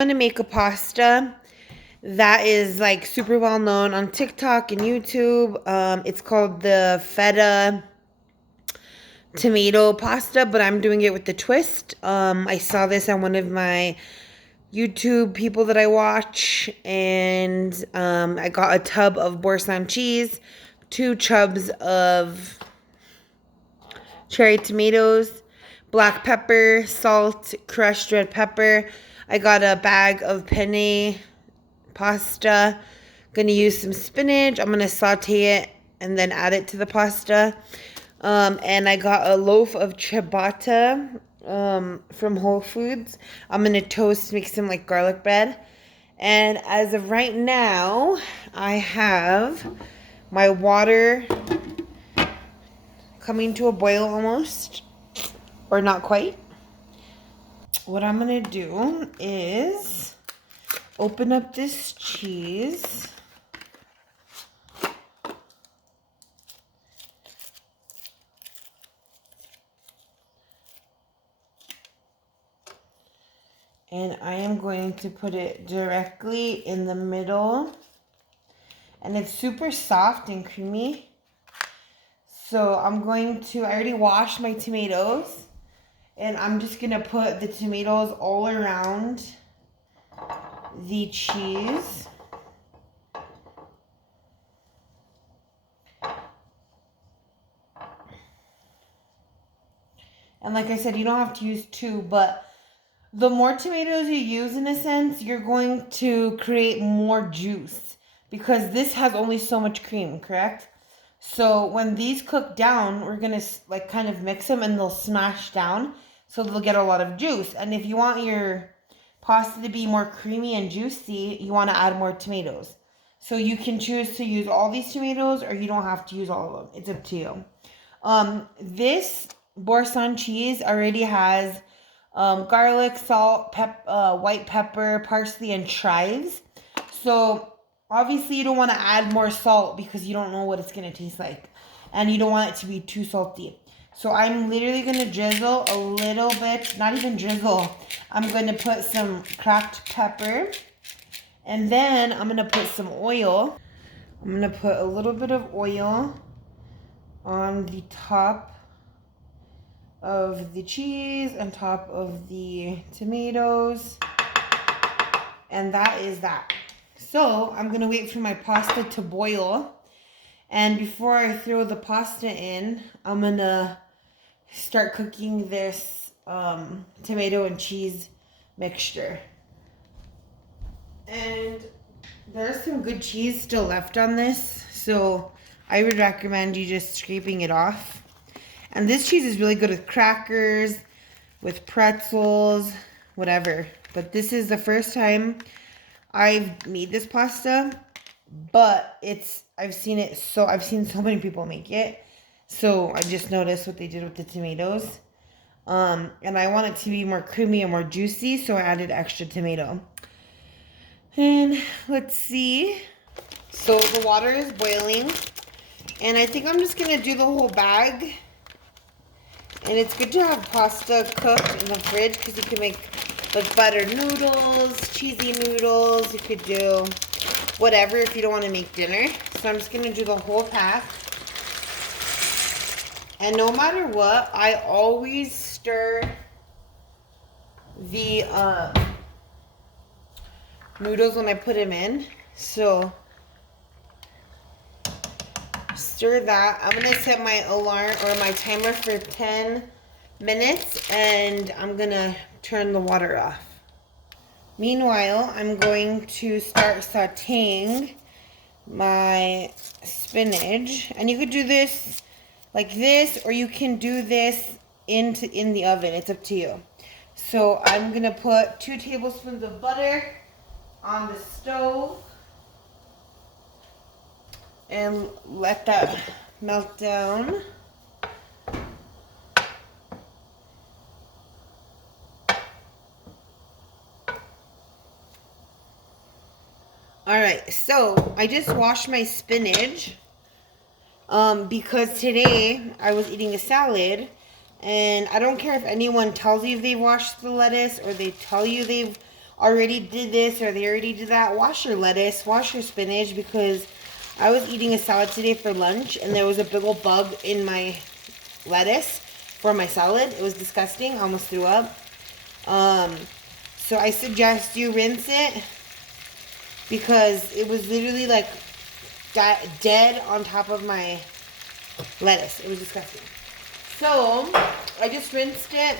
I'm gonna make a pasta that is like super well known on TikTok and YouTube. It's called the feta tomato pasta, but I'm doing it with the twist. I saw this on one of my YouTube people that I watch, and I got a tub of boursin cheese, 2 tubs of cherry tomatoes, black pepper, salt, crushed red pepper. I got a bag of penne pasta. Gonna use some spinach. I'm gonna saute it and then add it to the pasta. And I got a loaf of ciabatta from Whole Foods. I'm gonna toast, make some like garlic bread. And as of right now, I have my water coming to a boil almost, or not quite. What I'm gonna do is open up this cheese. And I am going to put it directly in the middle. And it's super soft and creamy. So I already washed my tomatoes. And I'm just going to put the tomatoes all around the cheese. And like I said, you don't have to use 2, but the more tomatoes you use, in a sense, you're going to create more juice. Because this has only so much cream, correct? So when these cook down, we're going to like kind of mix them and they'll smash down. So they'll get a lot of juice. And if you want your pasta to be more creamy and juicy, you want to add more tomatoes. So you can choose to use all these tomatoes or you don't have to use all of them. It's up to you. This boursin cheese already has garlic, salt, white pepper, parsley, and chives. So obviously you don't want to add more salt because you don't know what it's going to taste like. And you don't want it to be too salty. So I'm literally going to drizzle a little bit, not even drizzle. I'm going to put some cracked pepper. And then I'm going to put some oil. I'm going to put a little bit of oil on the top of the cheese and top of the tomatoes. And that is that. So I'm going to wait for my pasta to boil. And before I throw the pasta in, I'm going to start cooking this tomato and cheese mixture. And there's some good cheese still left on this, so I would recommend you just scraping it off. And this cheese is really good with crackers, with pretzels, whatever. But this is the first time I've made this pasta, but I've seen so many people make it. So I just noticed what they did with the tomatoes. And I want it to be more creamy and more juicy, so I added extra tomato. And let's see. So the water is boiling. And I think I'm just going to do the whole bag. And it's good to have pasta cooked in the fridge because you can make like buttered noodles, cheesy noodles. You could do whatever if you don't want to make dinner. So I'm just going to do the whole pack. And no matter what, I always stir the noodles when I put them in. So stir that. I'm going to set my alarm or my timer for 10 minutes and I'm going to turn the water off. Meanwhile, I'm going to start sauteing my spinach. And you could do this like this, or you can do this in the oven. It's up to you. So I'm going to put 2 tablespoons of butter on the stove and let that melt down. Alright, so I just washed my spinach because today I was eating a salad, and I don't care if anyone tells you they've washed the lettuce or they tell you they've already did this or they already did that, wash your lettuce, wash your spinach, because I was eating a salad today for lunch and there was a big old bug in my lettuce for my salad. It was disgusting. I almost threw up. So I suggest you rinse it because it was literally like dead on top of my lettuce. It was disgusting. So I just rinsed it.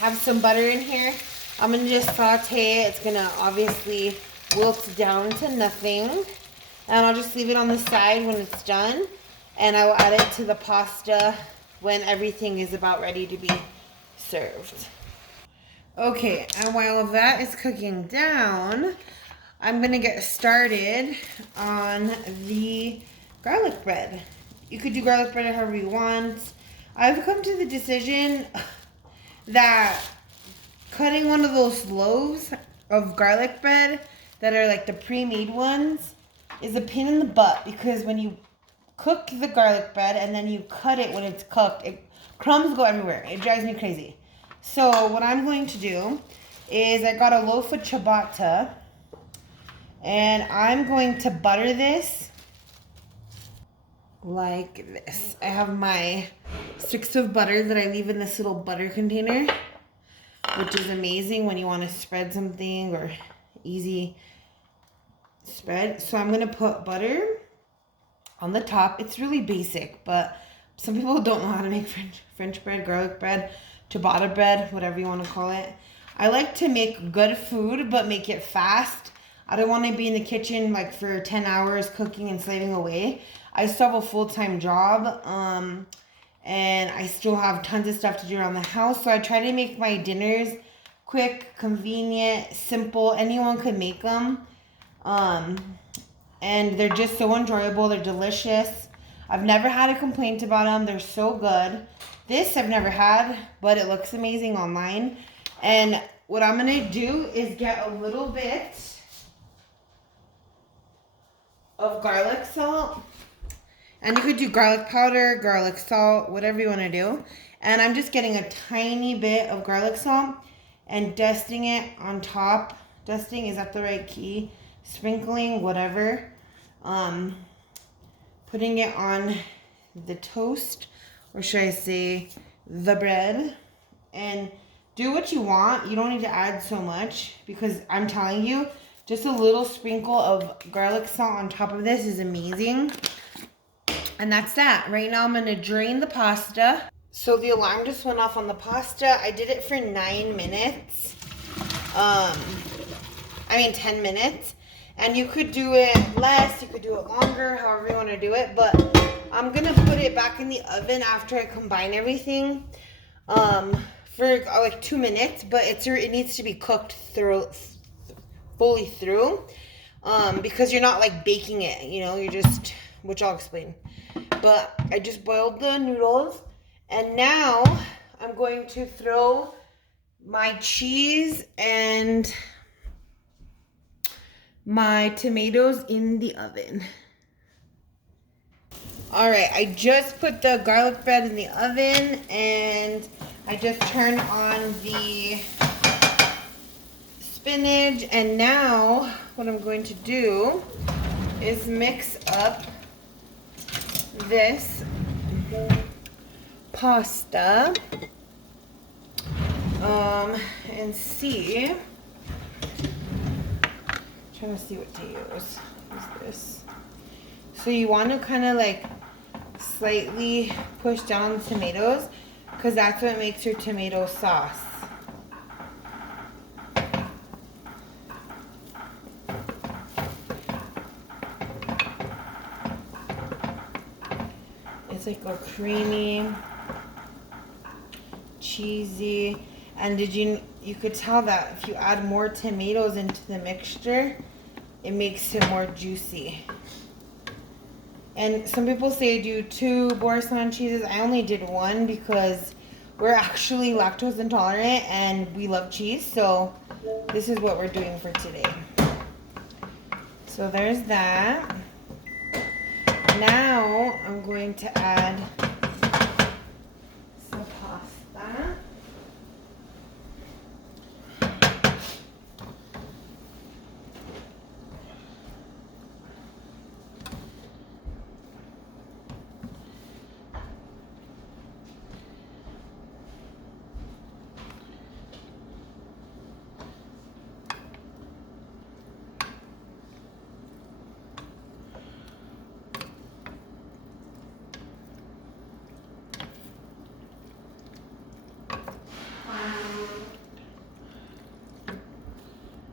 Have some butter in here. I'm going to just saute it. It's going to obviously wilt down to nothing. And I'll just leave it on the side when it's done. And I will add it to the pasta when everything is about ready to be served. Okay, and while that is cooking down, I'm going to get started on the garlic bread. You could do garlic bread however you want. I've come to the decision that cutting one of those loaves of garlic bread that are like the pre-made ones is a pain in the butt, because when you cook the garlic bread and then you cut it when it's cooked, crumbs go everywhere. It drives me crazy. So what I'm going to do is I got a loaf of ciabatta and I'm going to butter this like this. I have my sticks of butter that I leave in this little butter container, which is amazing when you want to spread something or easy spread. So I'm going to put butter on the top. It's really basic, but some people don't know how to make French bread, garlic bread, ciabatta bread, whatever you want to call it. I like to make good food, but make it fast. I don't want to be in the kitchen like for 10 hours cooking and slaving away. I still have a full-time job, and I still have tons of stuff to do around the house. So I try to make my dinners quick, convenient, simple. Anyone could make them. And they're just so enjoyable. They're delicious. I've never had a complaint about them. They're so good. This I've never had, but it looks amazing online. And what I'm going to do is get a little bit of garlic salt. And you could do garlic powder, garlic salt, whatever you want to do. And I'm just getting a tiny bit of garlic salt and dusting it on top. Dusting, is that the right key? Sprinkling, whatever. Putting it on the toast, or should I say the bread. And do what you want. You don't need to add so much, because I'm telling you, just a little sprinkle of garlic salt on top of this is amazing. And that's that. Right now I'm going to drain the pasta. So the alarm just went off on the pasta. I did it for 9 minutes. 10 minutes. And you could do it less, you could do it longer, however you want to do it. But I'm going to put it back in the oven after I combine everything for like 2 minutes. But it needs to be cooked fully through, because you're not like baking it, you know, you're just, which I'll explain. But I just boiled the noodles, and now I'm going to throw my cheese and my tomatoes in the oven. All right, I just put the garlic bread in the oven, and I just turned on the spinach, and now what I'm going to do is mix up this pasta and see. Trying to see what to use. What's this? So you want to kind of like slightly push down the tomatoes, because that's what makes your tomato sauce. It's like a creamy, cheesy, and you could tell that if you add more tomatoes into the mixture, it makes it more juicy. And some people say do 2 boursin cheeses. I only did 1 because we're actually lactose intolerant and we love cheese. So this is what we're doing for today. So there's that. Now I'm going to add some pasta.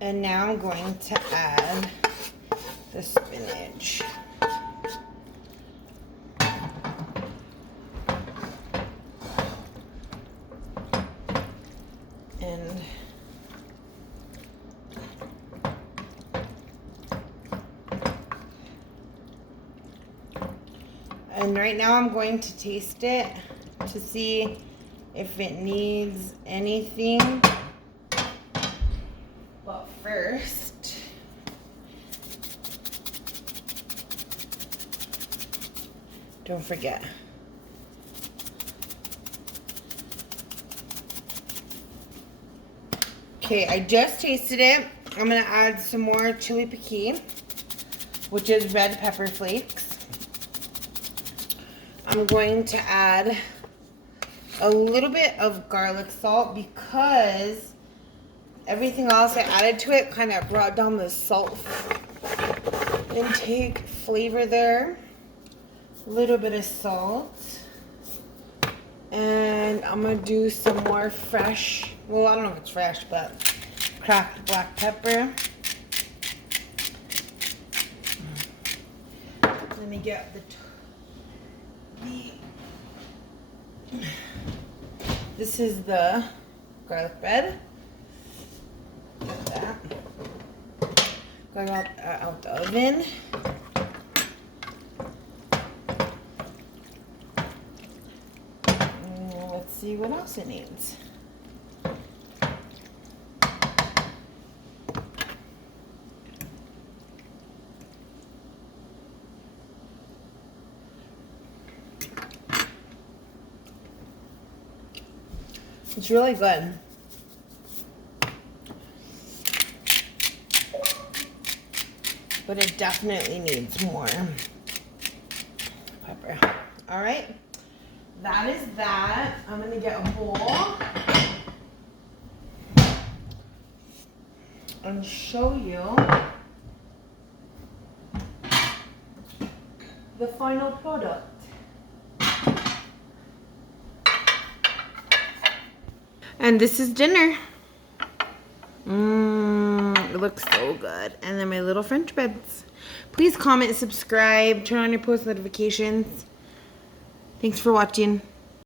And now I'm going to add the spinach. And right now I'm going to taste it to see if it needs anything. But first, don't forget. Okay, I just tasted it. I'm gonna add some more chili piquin, which is red pepper flakes. I'm going to add a little bit of garlic salt because everything else I added to it kind of brought down the salt intake flavor there. A little bit of salt. And I'm going to do some more fresh, well, I don't know if it's fresh, but cracked black pepper. Let me get this is the garlic bread. Get that. Got out the oven. Let's see what else it needs. It's really good. But it definitely needs more pepper. All right, that is that. I'm gonna get a bowl and show you the final product. And this is dinner. It looks so good. And then my little French breads. Please comment, subscribe, turn on your post notifications. Thanks for watching.